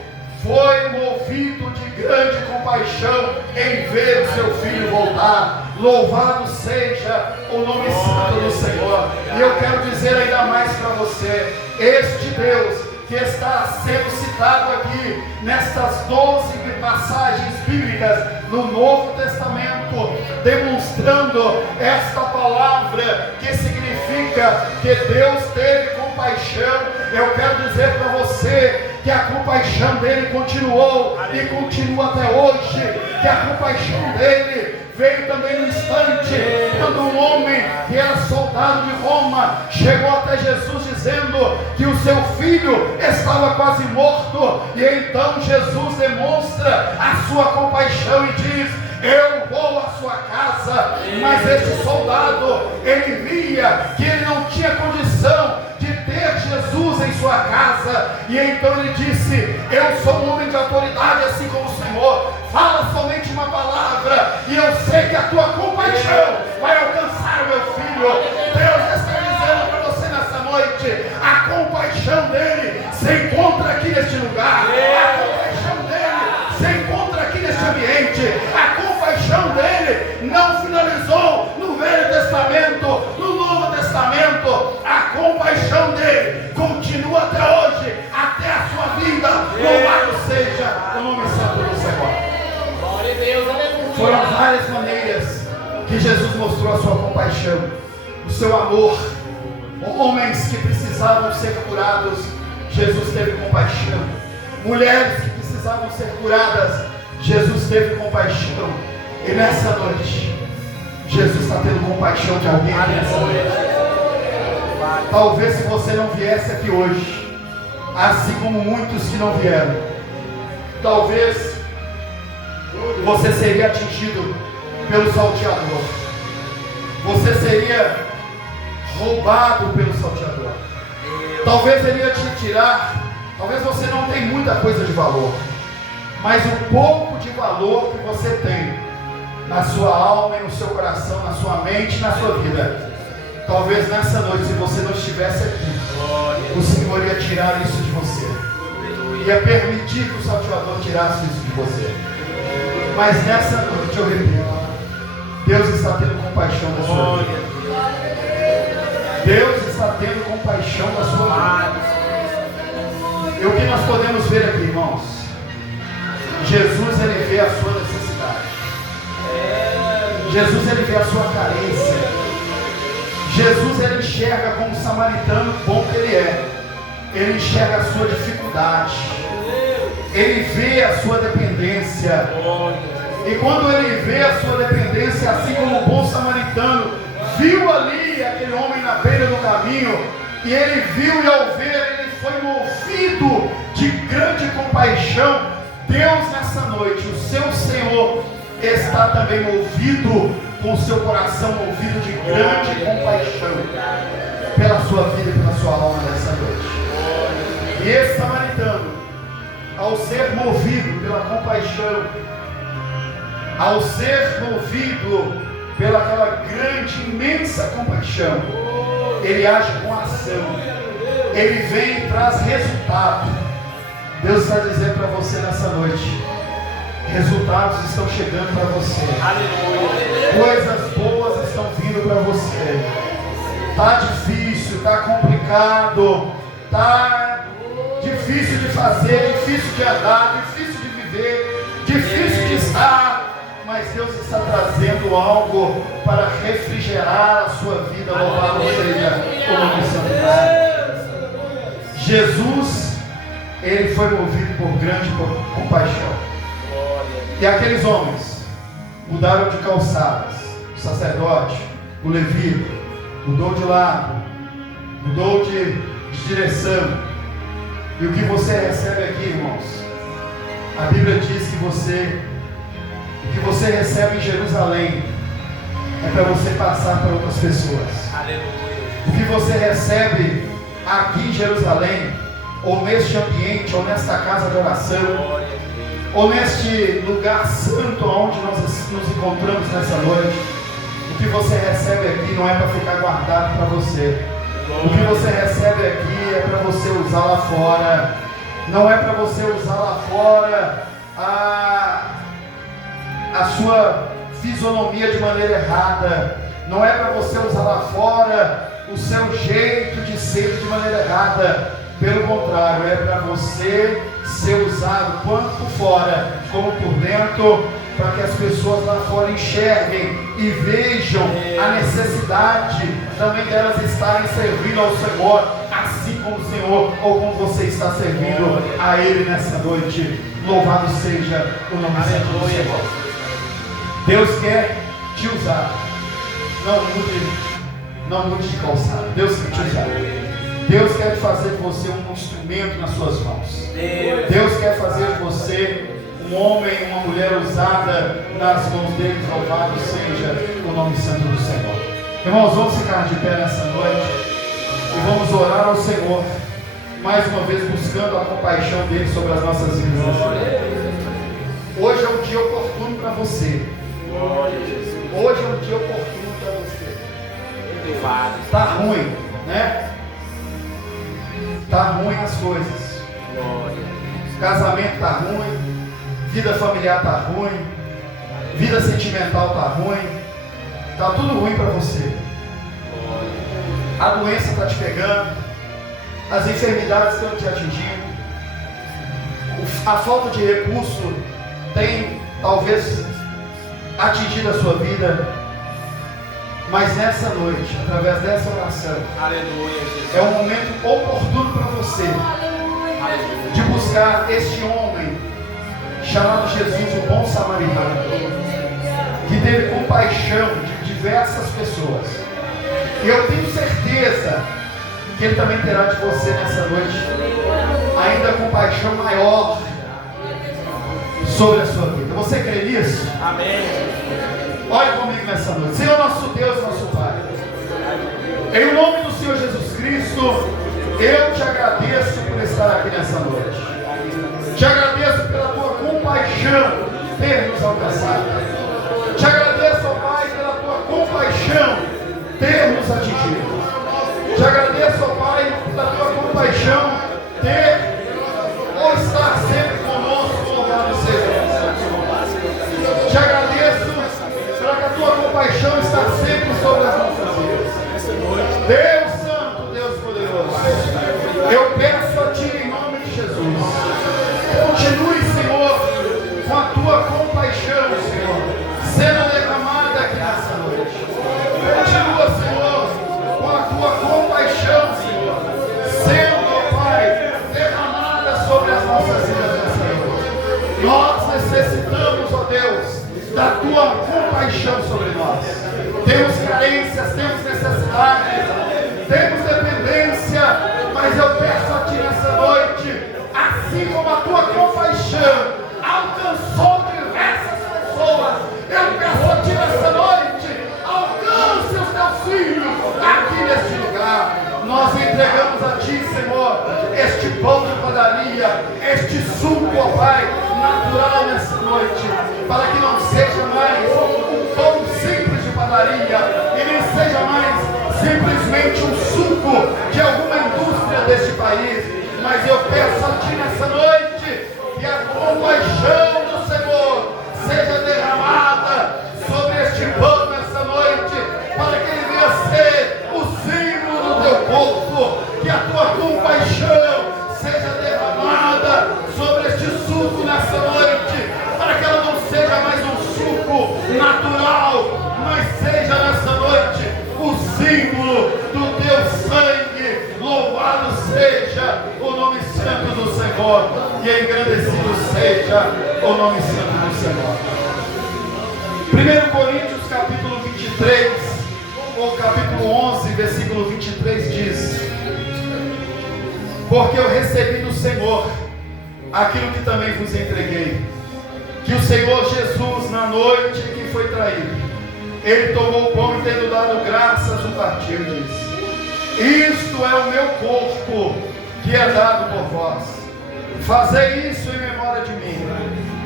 foi movido de grande compaixão em ver o seu filho voltar. Louvado seja o nome santo do Senhor. E eu quero dizer ainda mais para você, este Deus que está sendo citado aqui nestas 12 passagens bíblicas no Novo Testamento, demonstrando esta palavra que significa que Deus teve compaixão. Eu quero dizer para você que a compaixão dele continuou e continua até hoje, que a compaixão dele veio também no instante, quando um homem que era soldado de Roma chegou até Jesus dizendo que o seu filho estava quase morto, e então Jesus demonstra a sua compaixão e diz: eu vou à sua casa. Mas esse soldado, ele via que ele não tinha condição de ter Jesus em sua casa, e então ele disse: eu sou um homem de autoridade assim como o Senhor, fala somente uma palavra e eu sei que a tua compaixão vai alcançar o meu filho. Deus está dizendo para você nessa noite: a compaixão dele se encontra aqui neste lugar, a compaixão dele se encontra aqui neste ambiente. A compaixão dele não finalizou no Velho Testamento, no Novo Testamento. A compaixão dele continua até hoje, até a sua vida. Louvado seja o nome santo do Senhor. Glória a Deus, aleluia. Foram várias maneiras que Jesus mostrou a sua compaixão, o seu amor. Homens que precisavam ser curados, Jesus teve compaixão. Mulheres que precisavam ser curadas, Jesus teve compaixão. E nessa noite, Jesus está tendo compaixão de alguém aqui nessa noite. Talvez se você não viesse aqui hoje, assim como muitos que não vieram, talvez você seria atingido pelo salteador, você seria roubado pelo salteador, talvez ele ia te tirar. Talvez você não tenha muita coisa de valor, mas o pouco de valor que você tem na sua alma e no seu coração, na sua mente e na sua vida, talvez nessa noite, se você não estivesse aqui, o Senhor ia tirar isso de você, ia permitir que o salteador tirasse isso de você. Mas nessa noite, eu repito, Deus está tendo compaixão da sua vida. Deus está tendo compaixão da sua vida. E o que nós podemos ver aqui, irmãos? Jesus, ele vê a sua necessidade. Jesus, ele vê a sua carência. Jesus, ele enxerga como samaritano bom que ele é. Ele enxerga a sua dificuldade. Ele vê a sua dependência. E quando ele vê a sua dependência, assim como o bom samaritano viu ali aquele homem na beira do caminho, e ele viu, e ao ver, ele foi movido de grande compaixão. Deus, nessa noite, o seu Senhor está também movido, com o seu coração movido de grande compaixão pela sua vida e pela sua alma nessa noite. E esse samaritano, ao ser movido pela compaixão, ao ser movido pela aquela grande, imensa compaixão, ele age com ação, ele vem e traz resultado. Deus está dizendo para você nessa noite: resultados estão chegando para você. Coisas boas estão vindo para você. Está difícil, está complicado, está difícil de fazer, difícil de andar, difícil de viver, difícil de estar. Mas Deus está trazendo algo para refrigerar a sua vida. Louvado seja o nome santo do Senhor. Jesus, ele foi movido por grande compaixão. E aqueles homens mudaram de calçadas. O sacerdote, o levita, mudou de lado, mudou de direção. E o que você recebe aqui, irmãos? A Bíblia diz que o que você recebe em Jerusalém é para você passar para outras pessoas. O que você recebe aqui em Jerusalém, ou neste ambiente, ou nesta casa de oração, ou neste lugar santo onde nós nos encontramos nessa noite, o que você recebe aqui não é para ficar guardado para você. O que você recebe aqui é para você usar lá fora. Não é para você usar lá fora a sua fisionomia de maneira errada. Não é para você usar lá fora o seu jeito de ser de maneira errada. Pelo contrário, é para você ser usado tanto por fora como por dentro, para que as pessoas lá fora enxerguem e vejam a necessidade também delas estarem servindo ao Senhor, assim como o Senhor, ou como você está servindo a Ele nessa noite. Louvado seja o nome do Senhor. Deus quer te usar. Não mude de calçado. Deus quer te usar. Deus quer fazer de você um instrumento nas suas mãos. Deus quer fazer de você um homem, uma mulher usada nas mãos dele. Louvado seja o nome santo do Senhor. Irmãos, vamos ficar de pé nessa noite e vamos orar ao Senhor, mais uma vez buscando a compaixão dele sobre as nossas vidas. Hoje é um dia oportuno para você. Hoje é um dia oportuno para você. Está ruim, né? Está ruim as coisas. Casamento está ruim, vida familiar está ruim, vida sentimental está ruim. Está tudo ruim para você. A doença está te pegando, as enfermidades estão te atingindo, a falta de recurso tem talvez atingido a sua vida. Mas nessa noite, através dessa oração, é um momento oportuno para você de buscar este homem chamado Jesus, o bom samaritano, que teve compaixão de diversas pessoas. E eu tenho certeza que ele também terá de você nessa noite ainda compaixão maior sobre a sua vida. Você crê nisso? Amém. Olhe comigo nessa noite. Senhor nosso Deus, nosso Pai, em nome do Senhor Jesus Cristo, eu te agradeço por estar aqui nessa noite. Te agradeço pela tua compaixão ter nos alcançado. Te agradeço, ó Pai, pela tua compaixão ter nos atingido. Te agradeço, ó Pai, pela tua compaixão ter ou estar sempre conosco, louvado seja. Te agradeço pela que a tua compaixão está sempre sobre as nossas vidas. Deus Santo, Deus Poderoso, eu peço a Ti em nome de Jesus, continue, Senhor, com a tua compaixão, Senhor, sendo derramada aqui nessa noite. Continua, Senhor, com a tua compaixão, Senhor, sendo, Pai, derramada sobre as nossas vidas nessa noite. Nós necessitamos, ó Deus, da tua compaixão sobre nós. Temos carências, temos necessidades, temos dependência, mas eu peço a Ti nessa noite, assim como a tua compaixão alcançou diversas pessoas, eu peço a Ti nessa noite, alcance os teus filhos aqui neste lugar. Nós entregamos a Ti, Senhor, este pão de padaria, este suco, ó Pai, natural nessa noite, para que não seja mais um pão simples de padaria e nem seja mais simplesmente um suco de alguma indústria deste país, mas eu peço a Ti nessa noite que a compaixão do Senhor seja derramada sobre este pão nessa noite, para que ele venha ser o símbolo do Teu corpo, que a Tua compaixão seja derramada sobre este suco nessa noite, para que ela não seja mais um suco natural, mas seja nessa noite o símbolo do Teu sangue. Louvado seja o nome santo do Senhor e engrandecido seja o nome santo do Senhor. 1 Coríntios capítulo 23, ou capítulo 11, versículo 23 diz: porque eu recebi do Senhor aquilo que também vos entreguei, que o Senhor Jesus, na noite em que foi traído, Ele tomou o pão e, tendo dado graças, o partiu e disse: isto é o meu corpo, que é dado por vós. Fazei isso em memória de mim.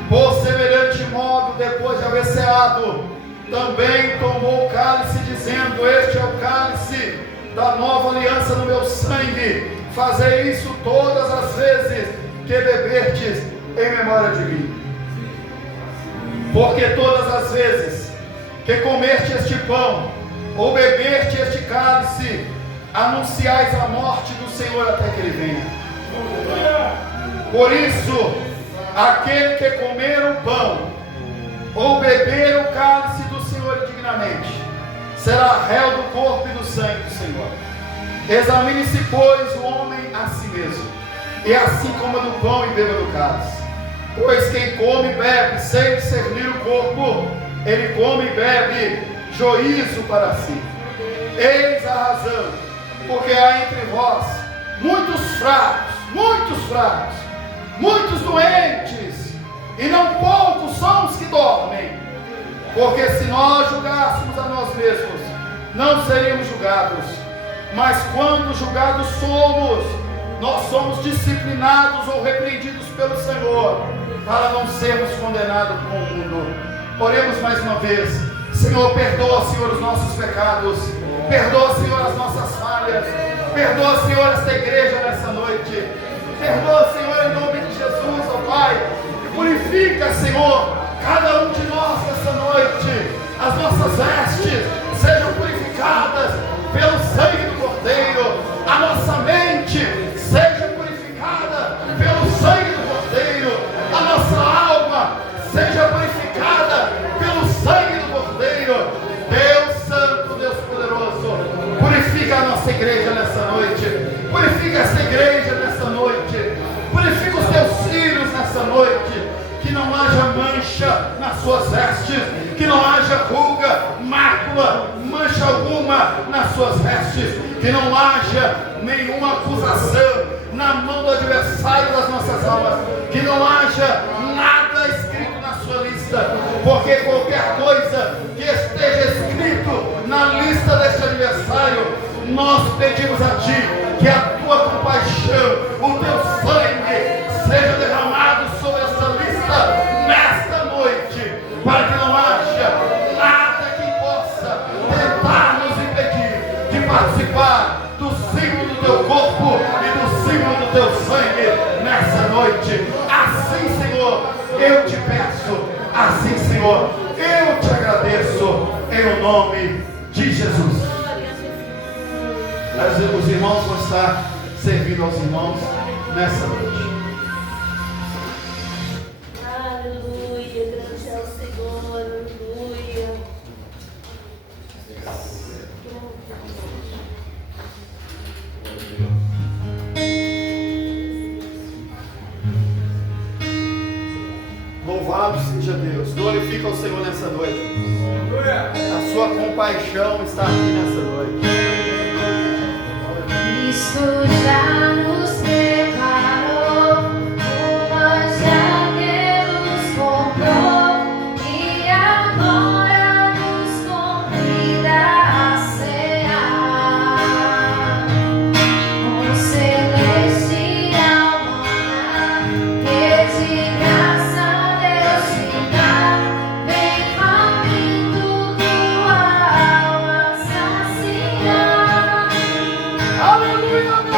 Por semelhante modo, depois de haver ceado, também tomou o cálice, dizendo: este é o cálice da nova aliança no meu sangue. Fazei isso todas as vezes que beberdes em memória de mim. Porque todas as vezes que comeste este pão, ou bebeste este cálice, anunciais a morte do Senhor até que Ele venha. Por isso, aquele que comer o pão, ou beber o cálice do Senhor indignamente, será réu do corpo e do sangue do Senhor. Examine-se, pois, o homem a si mesmo, e assim coma do pão e beba do cálice. Pois quem come e bebe sem discernir o corpo, ele come e bebe juízo para si. Eis a razão, porque há entre vós muitos fracos, muitos doentes, e não poucos são os que dormem. Porque se nós julgássemos a nós mesmos, não seríamos julgados. Mas quando julgados somos, nós somos disciplinados ou repreendidos pelo Senhor, para não sermos condenados com o mundo. Oremos mais uma vez. Senhor, perdoa, Senhor, os nossos pecados. Perdoa, Senhor, as nossas falhas. Perdoa, Senhor, esta igreja nessa noite. Perdoa, Senhor, em nome de Jesus, ó Pai. E purifica, Senhor, cada um de nós nessa noite. As nossas vestes sejam purificadas pelo sangue do Cordeiro. A nossa mente seja purificada pelo sangue do Cordeiro. A nossa alma seja purificada pelo sangue do Cordeiro. Deus Santo, Deus Poderoso, purifica a nossa igreja nessa noite. Purifica essa igreja nessa noite. Purifica os teus filhos nessa noite. Que não haja mancha nas suas vestes, que não haja ruga, mácula, mancha alguma nas suas vestes, que não haja nenhuma acusação na mão do adversário das nossas almas, que não haja nada escrito na sua lista, porque qualquer coisa que esteja escrito na lista deste adversário, nós pedimos a Ti que a Tua compaixão, o Teu sangue seja derramado sobre essa lista nesta noite, para que não haja nada que possa tentar nos impedir de participar do símbolo do Teu corpo e do símbolo do Teu sangue nessa noite. Assim, Senhor, eu te peço, assim, Senhor, eu te agradeço, em nome de Jesus. Os irmãos vão estar servindo aos irmãos nessa noite. Aleluia, grande é o Senhor, aleluia. Louvado seja Deus, glorifica o Senhor nessa noite. A sua compaixão está aqui nessa noite. Cristo já nos preparou, uma já Deus comprou, e agora nos convida a cear com celestial maná, que de graça Deus te dá, vem faminto tua alma saciar. Aleluia, meu Deus!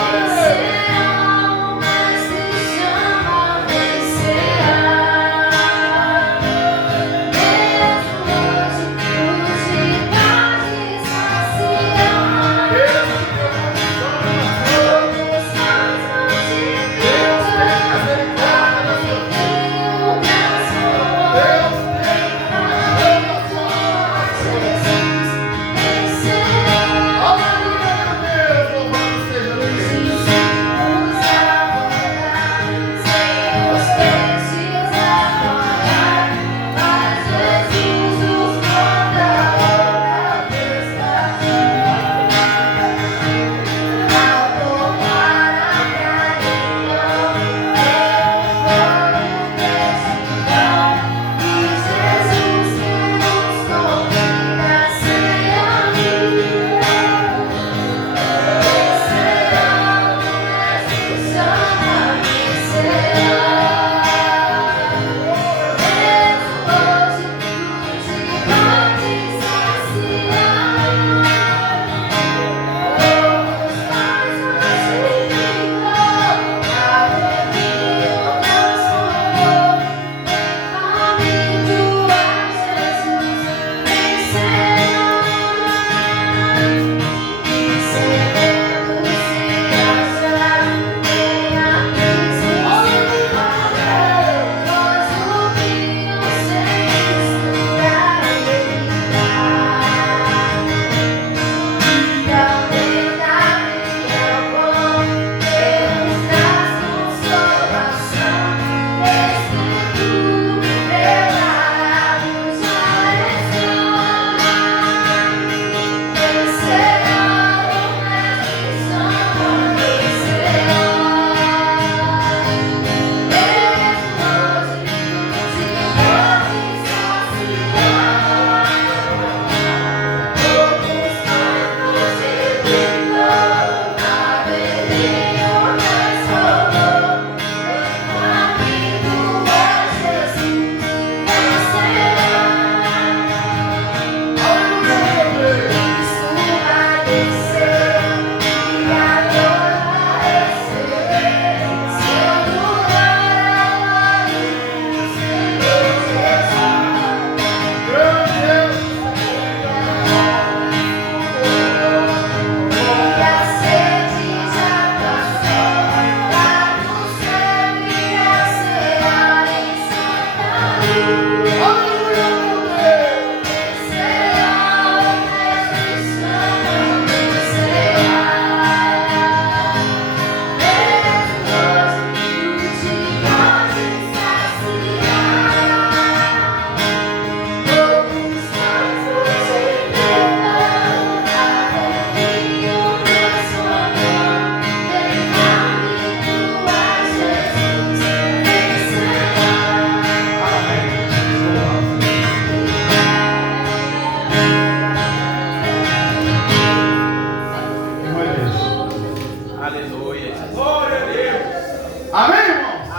Amém, irmãos?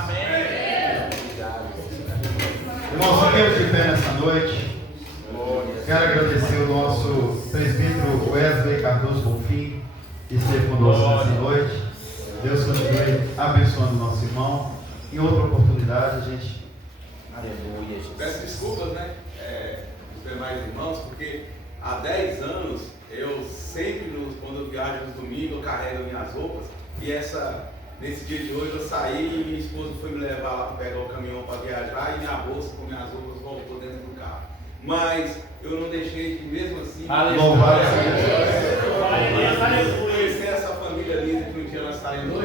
Irmãos, fiquemos de pé nessa noite. Quero agradecer o nosso presbítero Wesley Cardoso Bonfim, que esteve conosco nessa noite. Deus continue abençoando o nosso irmão. Em outra oportunidade, a gente. Aleluia, Jesus. Peço desculpas, né? Os demais irmãos, porque há 10 anos eu sempre, quando eu viajo no domingo, eu carrego minhas roupas. E nesse dia de hoje eu saí e minha esposa foi me levar lá para pegar o caminhão para viajar e minha bolsa com minhas roupas voltou dentro do carro. Mas eu não deixei de, mesmo assim, conhecer essa família linda que um dia nós estaremos.